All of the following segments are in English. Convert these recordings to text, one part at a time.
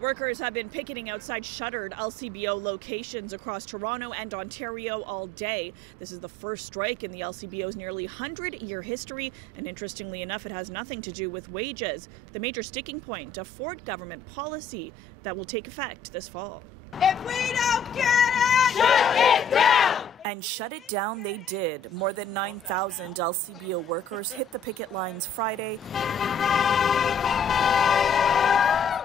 Workers have been picketing outside shuttered LCBO locations across Toronto and Ontario all day. This is the first strike in the LCBO's nearly 100-year history, and interestingly enough, it has nothing to do with wages. The major sticking point, a Ford government policy that will take effect this fall. If we don't get it, shut it down! And shut it down they did. More than 9,000 LCBO workers hit the picket lines Friday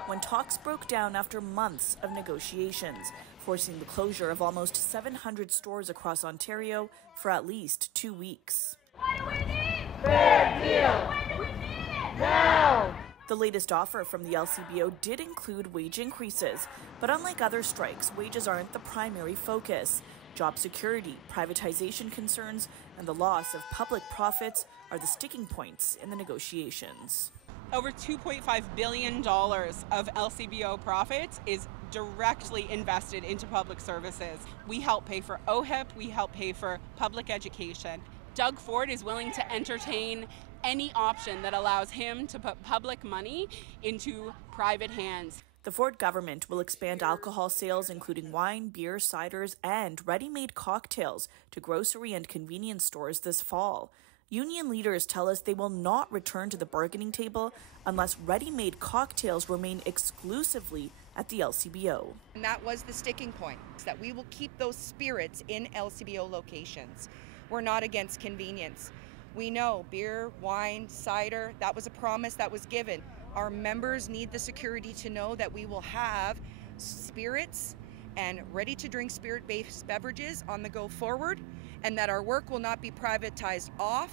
when talks broke down after months of negotiations, forcing the closure of almost 700 stores across Ontario for at least 2 weeks. What do we need? Fair deal! When do we need it? Now! The latest offer from the LCBO did include wage increases, but unlike other strikes, wages aren't the primary focus. Job security, privatization concerns, and the loss of public profits are the sticking points in the negotiations. Over $2.5 billion of LCBO profits is directly invested into public services. We help pay for OHIP, we help pay for public education. Doug Ford is willing to entertain any option that allows him to put public money into private hands. The Ford government will expand alcohol sales, including wine, beer, ciders, and ready-made cocktails to grocery and convenience stores this fall. Union leaders tell us they will not return to the bargaining table unless ready-made cocktails remain exclusively at the LCBO. And that was the sticking point, that we will keep those spirits in LCBO locations. We're not against convenience. We know beer, wine, cider, that was a promise that was given. Our members need the security to know that we will have spirits and ready-to-drink spirit-based beverages on the go forward, and that our work will not be privatized off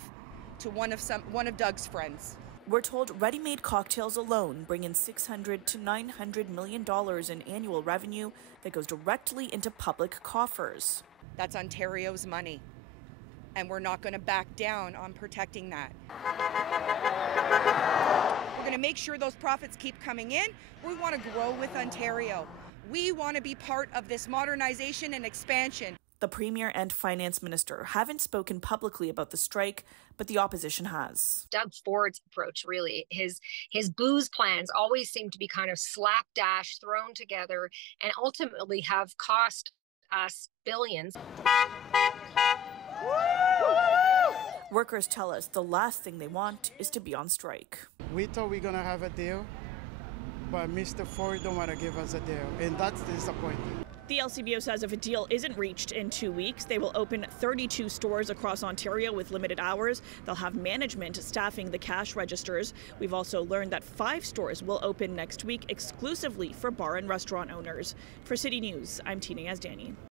to one of Doug's friends. We're told ready-made cocktails alone bring in $600 to $900 million in annual revenue that goes directly into public coffers. That's Ontario's money, and we're not going to back down on protecting that. We're going to make sure those profits keep coming in. We want to grow with Ontario. We want to be part of this modernization and expansion. The Premier and Finance Minister haven't spoken publicly about the strike, but the opposition has. Doug Ford's approach, really, his booze plans always seem to be kind of slapdash, thrown together, and ultimately have cost us billions. Workers tell us the last thing they want is to be on strike. We thought we were going to have a deal, but Mr. Ford don't want to give us a deal, and that's disappointing. The LCBO says if a deal isn't reached in 2 weeks, they will open 32 stores across Ontario with limited hours. They'll have management staffing the cash registers. We've also learned that 5 stores will open next week exclusively for bar and restaurant owners. For City News, I'm Tina Yazdani.